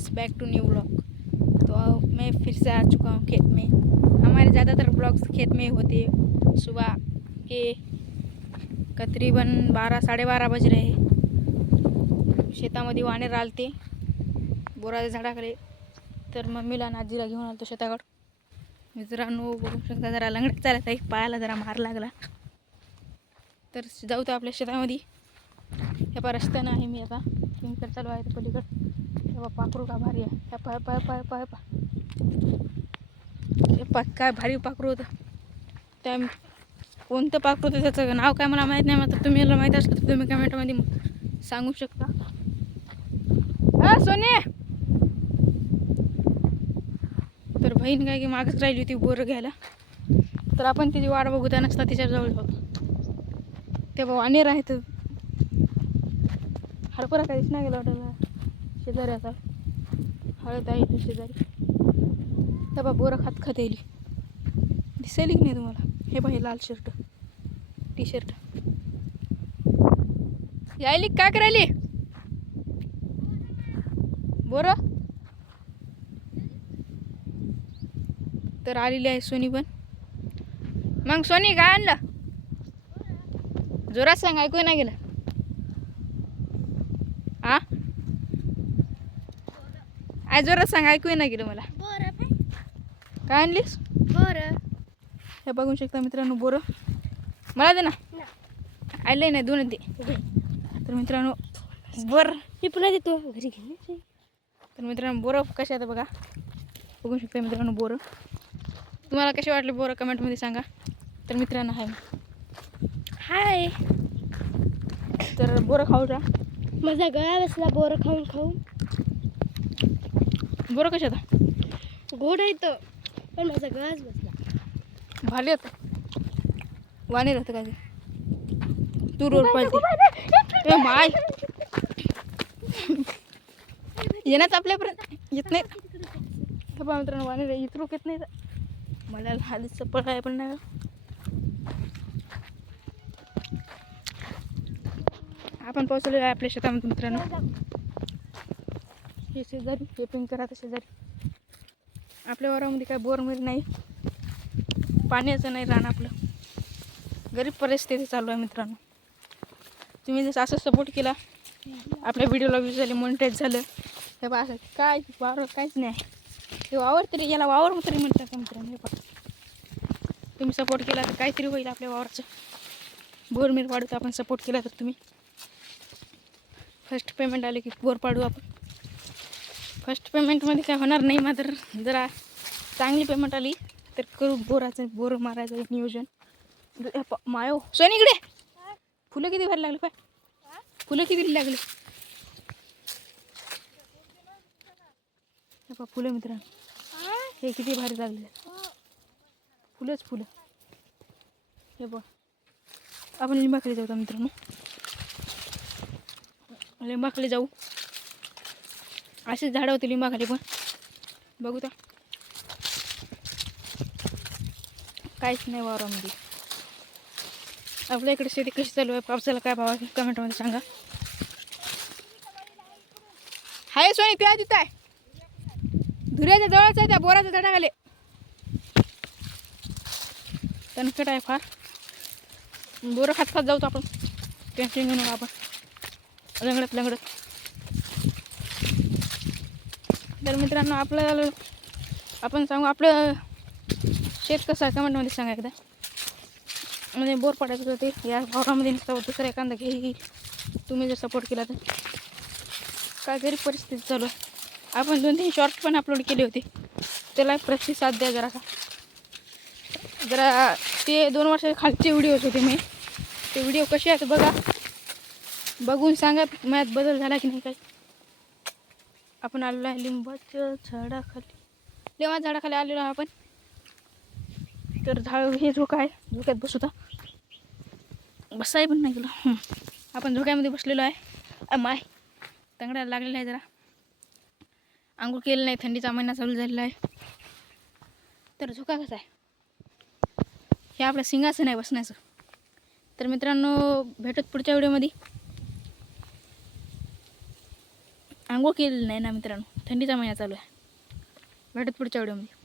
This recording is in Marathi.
Guys back to new blog तो मैं फिर से आ चुका हूँ खेत में। हमारे ज़्यादातर ब्लॉग्स खेत में होते सुबह के करीबन बारा साडेबारा बज रहे शेतामध्ये वाणे रालते बोराच्या झाडाकडे. तर मम्मीला नाजीला घेऊन आलतो शेताकडं. मित्रांनो बघू शकता जरा लंगडत चालत आहे. पायाला जरा मार लागला. तर जाऊ तर आपल्या शेतामध्ये. ह्या पा रस्त्यानं आहे मी आता. इकडे चालू आहे पलीकडं. तेव्हा पाखरू का भारी आहे. ह्या पाय पाय पाय पाय पा हे पा काय भारी पाखरू होतं. त्या कोणतं पाखरू होतं त्याचं नाव काय मला माहीत नाही मात्र तुम्ही मला माहीत असलं तर तुम्ही कमेंटमध्ये मग सांगू शकता. हा सोने! तर बहीण काय की मागच राहिली होती बोरं घ्यायला. तर आपण तिची वाट बघू त्या नसता तिच्याजवळ ते तेव्हा वानेर आहे तर हरभरा काहीच नाही गेला वाटायला शेजारी आता. हळद आहे इथे शेजारी. बा बोरं खात खात येईल. दिसेल की नाही तुम्हाला? हे पाहिजे लाल शर्ट टी शर्ट यायली काय करायली? बोरं? तर आलेली आहे सोनी पण. मग सोनी काय आणलं? जोरात सांग ऐकू नाही गेलं. आ? आय जोरात सांग ऐकू नाही गेलं मला. बरं काय आणलीस? बरं. हे बघू शकता मित्रांनो बोरं. मला दे ना. आले नाही दोन दे. तर मित्रांनो बर. मी पुन्हा देतो घरी घेऊन तर मित्रांनो बोरं कसे आहेत बघा. बघू शकता मित्रांनो बोरं. तुम्हाला कसे वाटले बोरं कमेंटमध्ये सांगा. तर मित्रांनो आहे हाय. तर बोरं खाऊ जा. माझा गळा बसला बोरं खाऊन खाऊन. बोरं कसे आता गोड आहे तो पण माझा गळाच बसला. भाले होतं वाणी राहतं काय ते? रोड पाहिजे माय. येण्यात आपल्यापर्यंत येत नाही. मित्रांनो वाणी रे इतरू येत नाही. मला हाली चप्पल आहे पण नाही. आपण पोहोचलेलो आहे आपल्या शेतामध्ये मित्रांनो. हे शेजारी हे पिंक राहतं शेजारी. आपल्या वरामध्ये काय बोर मिळ नाही. पाण्याचं नाही रान आपलं. गरीब परिस्थिती चालू आहे मित्रांनो. तुम्ही जसं असं सपोर्ट केला आपल्या व्हिडिओला व्ह्यूज झाले मोनिटाईज झालं हे बा असं काय वावर काहीच नाही. हे वावर तरी याला वावर तरी म्हणतात का मित्रांनो? हे पहा तुम्ही सपोर्ट केला तर काहीतरी होईल आपल्या वावरचं. बोर मीर पाडू तर आपण सपोर्ट केला तर तुम्ही. फर्स्ट पेमेंट आले की बोर पाडू आपण. फर्स्ट पेमेंटमध्ये काय होणार नाही मात्र जरा चांगली पेमेंट आली तर करू बोराचं बोर मारायचं नियोजन. प- मायो सोनी इकडे. फुलं किती भारी लागले पाय. फुलं किती लागले. हे पहा फुलं मित्रांनो. हे किती भारी लागले. फुलंच फुलं. हे बघ. आपण लिंबाखाली जाऊ मित्रांनो? लिंबाखाली जाऊ. असेच झाडं होते लिंबाखाली पण. बघू तर. काहीच नाही वावरामध्ये. आपल्या इकडे शेती कशी चालू आहे? पावसाला काय भाव आहे? कमेंटमध्ये सांगा. हाय सोनी त्या तिथं आहे. धुऱ्याच्या जवळच आहे त्या बोराच्या झाडाखाली. तणकट आहे फार. बोरं खात खात जाऊ आपण. टेन्शन घेऊन आपण. लंगडत लंगडत तर मित्रांनो आपलं आपण सांगू आपलं शेत कसं आहे? कमेंटमध्ये सांगा एकदा. म्हणजे बोर पडायचं होते या भावामध्ये नसतं दुसरा एखादा घेईल तुम्ही जर सपोर्ट केला तर. काय गरीब परिस्थिती चालू आहे. आपण दोन तीन शॉर्ट पण अपलोड केले होते. त्याला प्रतिसाद द्या जरा का? जरा ते दोन वर्षाच्या खालचे व्हिडिओज होते मी. ते व्हिडिओ कसे आहेत बघा. बघून सांगा मॅथ बदल झाला की नाही काही. आपण आलेलो आहे लिंबाच्या झाडाखाली. लिंबा झाडाखाली आलेलो आहे आपण. तर झाड हे झोका आहे. झोक्यात बसू होता बसाय पण नाही गेलं. आपण झोक्यामध्ये बसलेलो आहे. माय. तंगड्याला लागलेला आहे जरा. आंघोळ केलं नाही. थंडीचा महिना चालू झालेला आहे. तर झोका कसा आहे? हे आपलं सिंगासन आहे बसण्याचं. तर मित्रांनो भेटत पुढच्या व्हिडिओमध्ये. आंघोळ केलेली नाही ना मित्रांनो? थंडीचा महिना चालू आहे. भेटत पुढच्या व्हिडिओमध्ये.